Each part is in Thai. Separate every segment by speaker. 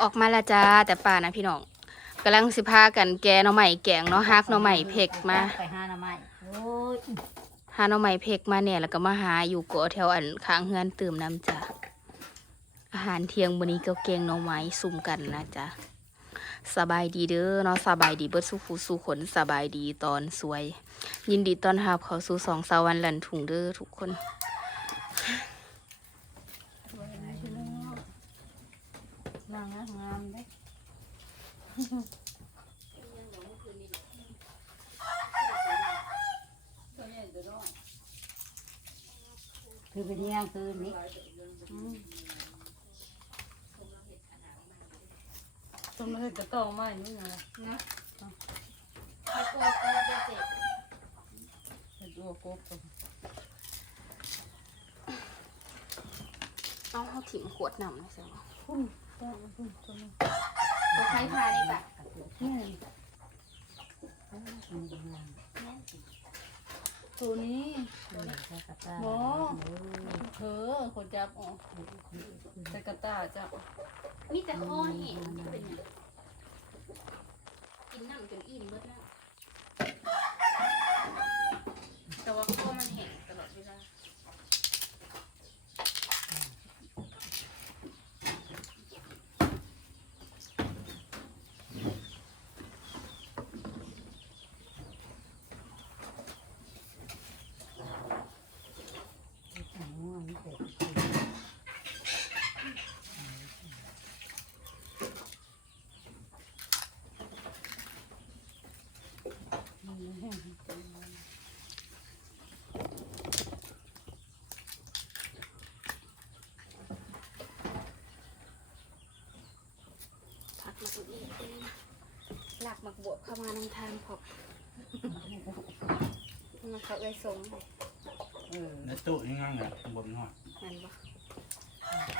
Speaker 1: ออกมาละจ้าแต่ป่านะพี่น้องกำลังสิพากันแกหน่อใหม่แกงเนาะฮักหน่อใหม่เพกมา
Speaker 2: ไปหาหน่อไม้อ้ย
Speaker 1: หาหน่อใหม่เพกมาเนี่ยแล้วก็มาหาอยู่กาะแถวอันค้างเฮือนตื่มน้ำจ้าอาหารเที่ยงวันนี้ก็แกงหน่อไม้ซุ่มกันนะจ้าสบายดีเด้อเนาะสบายดีเบิดสู้ฟูสู้ขนสบายดีตอนสวย ยินดีตอนรับเขาสู่สองสาววันหลันถุงเด้อทุกคน
Speaker 2: นางงามเด้คือเป็นยังคือนี้
Speaker 3: ต้นมะเขือกระตองไม้นี่นะเป็นตัวกบกับ
Speaker 1: เอาเขาถิ่มขวดน้ำนะเสียง
Speaker 3: พุ่น ต้นพุ่นต้น
Speaker 1: ใช้พานี่จ้ะ
Speaker 3: ตัวนี้
Speaker 2: หมอ
Speaker 3: เธอคนจับออกใส่กระตาจับ
Speaker 1: มีแต่ข้อนี่เป็นหยังกินน้ำจนอิ่มเบิดแล้วแต่ว่าข้อมันแห้งตลอดเวลา ผักมาตัวนี้ หลักหมักบวบเข้ามาในทางพอกมันเขาเอ้ยสง
Speaker 3: เออ
Speaker 4: ในตู้ยังงั้งอะบนหอด
Speaker 1: นั่นบ่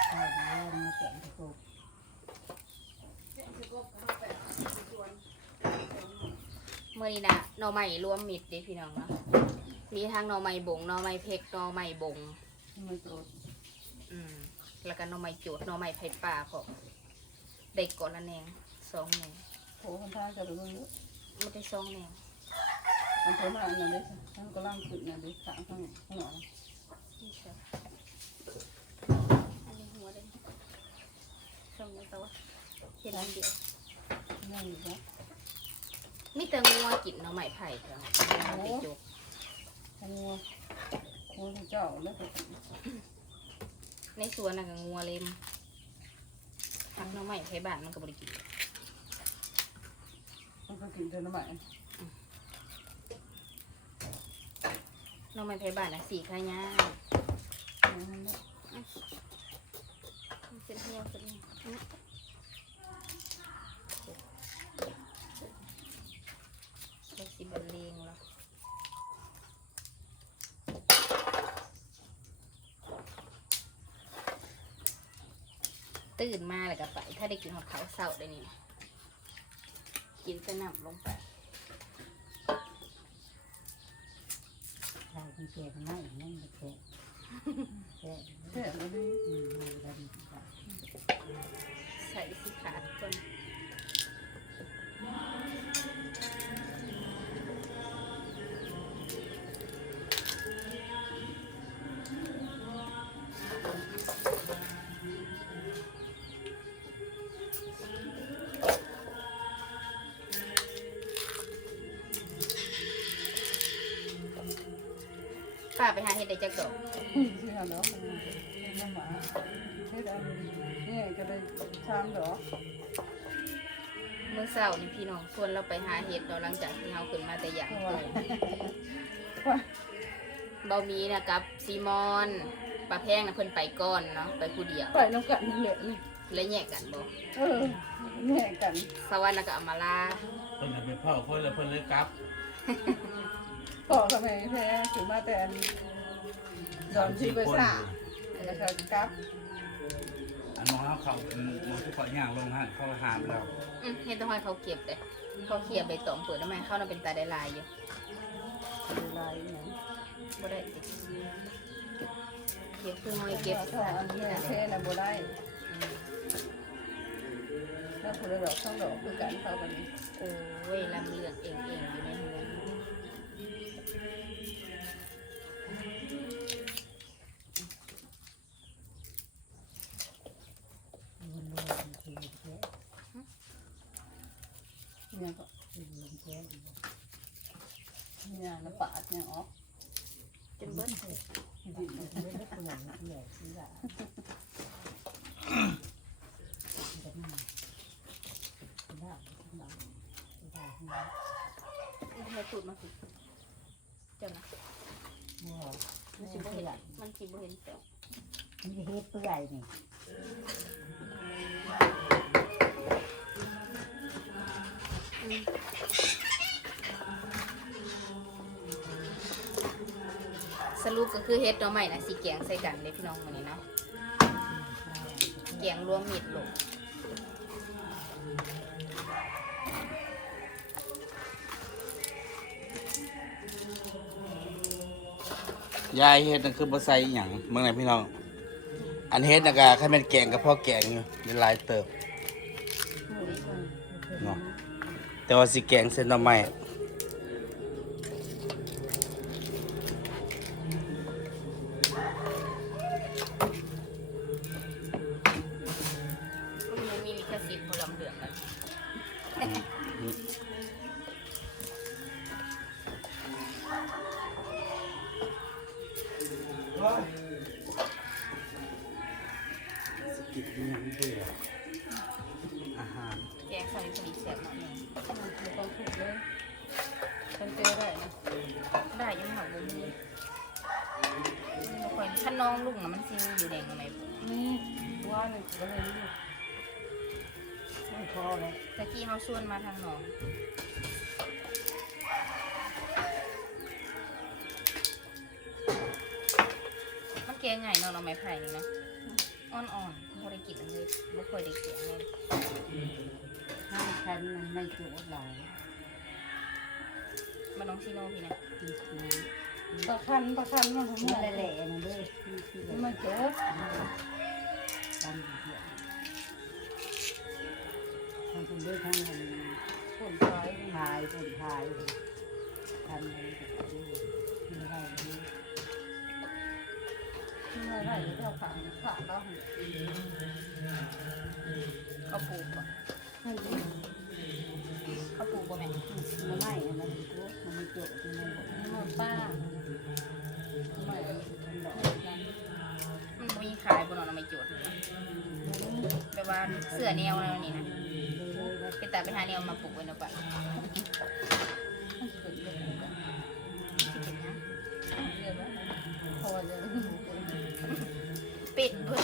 Speaker 2: ใช่แล้วมาแกะตะกุก
Speaker 1: เมื่อนี้นะหน่อไม้รวมมิดเด้พี่น้องเนาะมีทั้งหน่อไม้บงหน่อไม้เพกหน่อไม้บง
Speaker 3: ไม่โกรธ
Speaker 1: อืมแล้วก็หน่อไม้โจดหน่อไม้ไผ่ป่าพอได้ก่อนละแนงสองแนง
Speaker 3: โผล่คนทายจะรู้เยอะ
Speaker 1: ไม่ได้สองแนง
Speaker 3: อันโผล่มาอันนั้นดิฉันก็ล่างขึ้นนะดิสามข้างข้างหลัง
Speaker 1: นี่เชียวอันนี้หัวเลยสองนี้ตัวเห็นอันเดียว
Speaker 3: นั่นอยู่นะ
Speaker 1: มีแต่งัวกินหน่อไม้ไผ่กันเอาไปจก
Speaker 3: งัวงัวเจ้าแล้วก็
Speaker 1: ในสวนน่ะก็งัวเล็มหักน่อไม้ไผ่บ้านมันก็บริกิน
Speaker 3: มัน ก็กินเท่านั้นแหละ
Speaker 1: น่องไม้ไผ่บ้านน่ะสีขายาวมันเป็นเหี่ยวเป็นเหี่ยวอื้อได้สิบรรเลงแล้วตื่นมาแล้วก็ไป ถ้าได้กินหอดเขาเศร้าได้นี่ นกินสนับลงไป
Speaker 2: ใช่คุณเจ็ดไม่นั่นเจ็บเจ็บ
Speaker 3: แค่นี้
Speaker 2: อืมไม่ได้
Speaker 1: ใส่สิขาดก่อน ฮ็ดได้จักดอก
Speaker 3: เชื่อเนาะน้ำหมาเฮ็ดอันนี่ก็ได้ชามดอก
Speaker 1: เมื่อเช้านี่พี่น้องชวนเราไปหาเห็ดเราหลังจากที่เราขึ้นมาแต่อย่าง
Speaker 3: ว่า
Speaker 1: เบามีนะครับซีมอนปลาแพงนะเพิ่นไปก่อนเนาะไปผู้เดียว
Speaker 3: ไปน้ำกันเหลือนี่
Speaker 1: แล้วแยกกันบ่
Speaker 3: เออแม่กัน
Speaker 1: สวรรค์น่ะก็เอามาลา
Speaker 4: เพิ่นเลยไปพ่อคนเลยเพิ่นเลยกลับ
Speaker 3: พ่อกับแม่แท้ถึงมาแต่อัน ยอมที่ไปสาแล้วก็กลับ
Speaker 4: อันน้องเขาเขามองทุกคนย่างลงฮะเขาหามเรา
Speaker 1: อืมเห็นแต้องให้เขาเก็บเลยเขาเคลียร์ใบตองเปิดทำไมเข้าน่ะเป็นตาได้ลายอยู่
Speaker 3: เวลาอย่างนี้
Speaker 1: บ่ได้ติเก็บคือหอยเก็บ
Speaker 3: ถ้าอันแม่แท้น่ะบ่ได้
Speaker 1: อืม
Speaker 3: คนละดอกสองดอกคือกันเข้ากันนี่
Speaker 1: โอ้ยลำเลือกเองเองอยู่ในเฮือน
Speaker 2: เนี่
Speaker 3: ยก็
Speaker 2: มันรวยแท้
Speaker 3: เนี่ยน้ำปาดเนี่ยออก
Speaker 1: จนเบิ้ล
Speaker 2: ดินมันไม่ได้เปลือยเปลือยซื้อละจะนั่งได้ได้ได้ได้
Speaker 1: เธอสูดมาสิเจ้านะมั
Speaker 2: นน
Speaker 1: สิบ่
Speaker 2: เห็
Speaker 1: นมันสิบ่เห็นเจ้า
Speaker 2: มันเฮ็ดเปลือยนี่
Speaker 1: สรุปก็คือเฮ็ดหน่อใหม่นะสีแกงใส่กันเลยพี่น้องมื้อนี้เนาะแกงรวมมิดลง
Speaker 4: ยายเฮ็ดนั่นคือบ่ใส่อีหยังเมื่อไหร่พี่น้อง อันเฮ็ดนะก็คันแม่นแกงก็พอแกงอยู่ได้หลายเติบ แต่ว่าสิแกงเส้นหน่อไม้
Speaker 1: มันบ่มีลิขสิทธิ์พลำเดือน
Speaker 4: อย
Speaker 3: ถ้า
Speaker 1: น้องลุงนะมันสิมีอยู่แดงไหม
Speaker 3: นี่ว่าหนึ่งก็เลยนี่
Speaker 2: ไม่พอเลย
Speaker 1: ตะกี้เฮาชวนมาทางหนองมันแกงไงเนาะหน่อไม้ไผ่นี่นะอ่อนๆบ่ได้กินอันเลยบ่ค่อยได้แกงเลย
Speaker 2: ห้ามคันมันไม่จุหลาย
Speaker 1: มาน้องซีโน่พี่นะ
Speaker 3: ประคันประคันมันทั้งหม
Speaker 2: มันแหล่ๆนะเด้ที่ที่
Speaker 3: มัน
Speaker 2: แหล่
Speaker 3: ไม่โจ๊ด
Speaker 2: ทำอยู่เนี่ยทำคนด้วยทั้งมัน
Speaker 3: ผลท้าย
Speaker 2: พายคนพายทำอะไรก็ได้ไม่ได้เลย
Speaker 3: ไม่ได้เจ้าขาขาเรา
Speaker 1: ข้าวปูบ่ข้าวปูบ่แม่น
Speaker 2: มันไม่มันจุมันไม่จุมันไม่บอก
Speaker 3: มันป้า ม่
Speaker 2: มันบอก
Speaker 1: มันบ่มีขายบ่เนาะหน่อไม้โจดนี่นะแปลว่าเสื้อแนวแล้วนี่นะไปตาไปหาแนวมาปลูกไว้เนาะปะ
Speaker 3: มันเกิดเรื่องกัน
Speaker 1: สิเป็นหยัง
Speaker 3: เรียกว่าพอจะ
Speaker 1: เป็ดเพิ่นเอ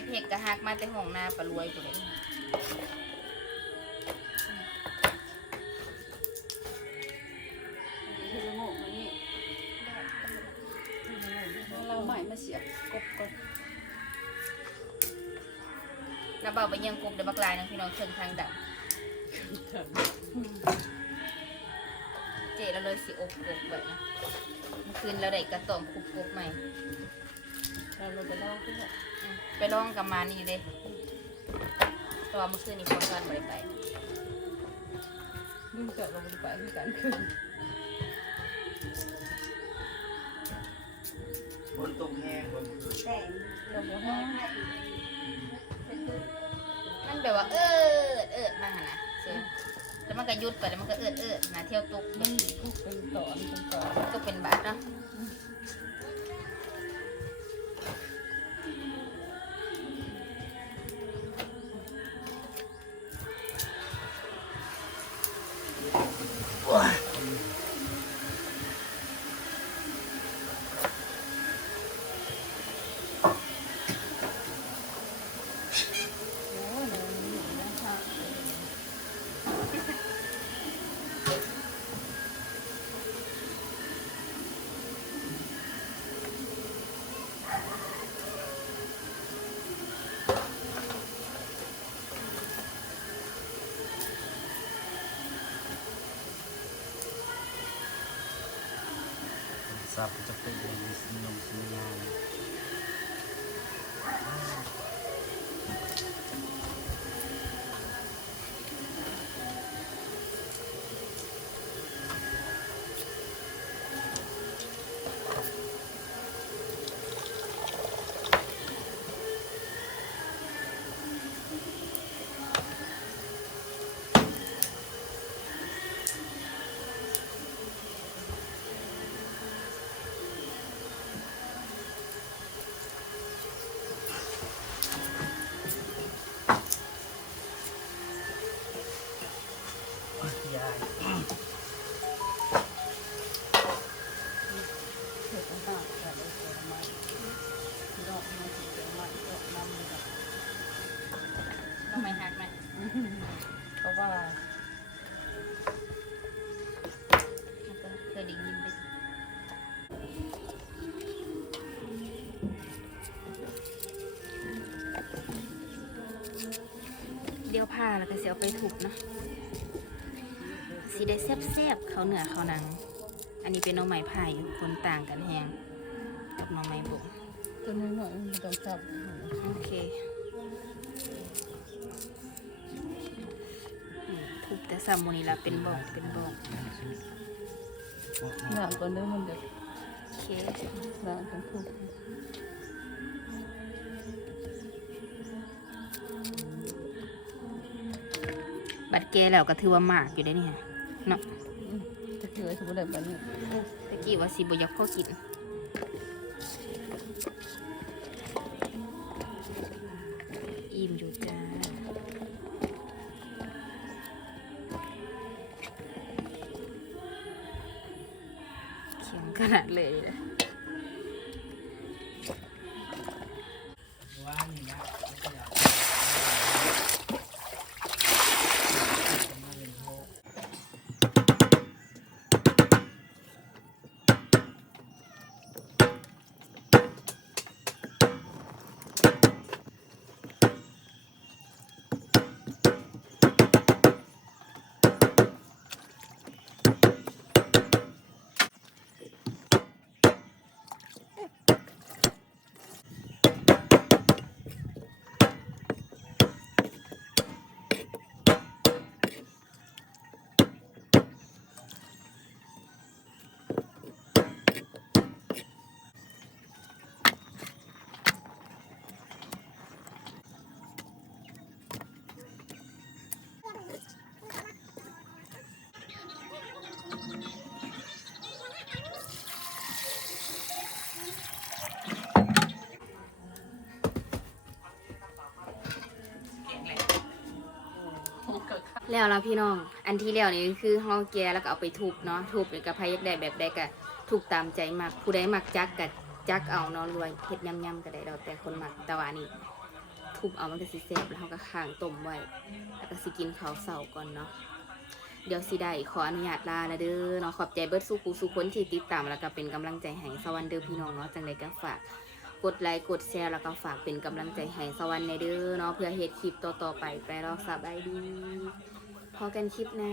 Speaker 1: น้องไม้เพกกะหักมาแต่ห้องนาปลารวยพุ่นเลย
Speaker 3: เฮลโมกนี่เราใหม่มาเสียบกบก่อน
Speaker 1: น้าเบาไปเยี่ยงกบเดี๋ยวบักลายนึงพี่น้องเชิงทางดำเจเราเลยสิอบกบแบบนะเมื่อคืนเราได้กระต่อมคุบกบใหม่
Speaker 3: เราลงไปเล่าที่แบบ
Speaker 1: อืมไปลองกับมานี่เลยแตัวาเมื่อคืนนี้คนกันบ่ไปไป
Speaker 3: ยิ่งเกิดลงไปด้วยกันขึ้น
Speaker 4: ฝนตกแห้งบ่มื้อคืน
Speaker 2: แต่
Speaker 3: เราบอกว่า
Speaker 1: มันแบบว่า เออเออมาหนนะเสือแล้วมันก็หยุดไปแล้วมันก็เออเออนะเที่ยวตุก
Speaker 3: มันเป็นตอนเป็นตอน
Speaker 1: ก็เป็นบาทเนาะ
Speaker 4: ศัพท์จะเยาย
Speaker 3: เผ็ดต่างๆแต่ละผลไม้ดอกไม้สีแดงไม้ดอกน้ำมันแบบ
Speaker 1: ทำไมหักไหม
Speaker 3: เพราะว่า
Speaker 1: เคยได้ยินไปเดี๋ยวผ้าแล้วก็เสียไปถูกเนาะ สีได้แซ่บๆเขาเหนือเขาหนัง อันนี้เป็นหน้องไม้พายอยู่คนต่างกันแฮงกับหน้องไม้บง
Speaker 3: ตัวน้อยๆมันต้องจับ
Speaker 1: โอเคอืมทุบแต่ซ้ำโมนี้ละเป็นบอกเป็นบอก
Speaker 3: หนาก่อนเด้อมันจะ
Speaker 1: โอเค
Speaker 3: หนาทั้งคู่
Speaker 1: บัดเกแล้วก็ถือว่าหมากอยู่ได้นี่ฮะ เนาะ
Speaker 3: จะเกลือสมมติแบบนี้
Speaker 1: ตะกี้ว่าสิบอยากพ่อกินอิ่มอยู่จ้าเขียงขนาดเลยนะ แล้วละพี่น้อง อันที่แล้วนี่คือเฮาแกแล้วก็เอาไปทุบเนาะทุบแล้วก็พายักได้แบบใดก็ถูกตามใจมักผู้ใดมักจักก็จักเอาเนาะรวยเฮ็ดยำๆก็ได้แล้วแต่คนมักแต่ว่าอันนี้ทุบเอามันก็สิแซ่บแล้วเฮาก็ค้างต้มไว้แล้วก็สิกินข้าวเช้าก่อนเนาะเดี๋ยวสิได้ขออนุญาตลาล้วเด้อเนาะขอบใจเบิร์ดสู้กูสู้คนที่ติดตามแล้วก็เป็นกำลังใจให้สวรรค์เด้อพี่น้องเนาะจังไดก็ฝากกดไลค์กดแชร์แล้วก็ฝากเป็นกำลังใจให้สวรรค์ในเด้อเนาะเพื่อเฮ็ดคลิปต่อๆไปไปรอสบายดี พอกันคลิปนะ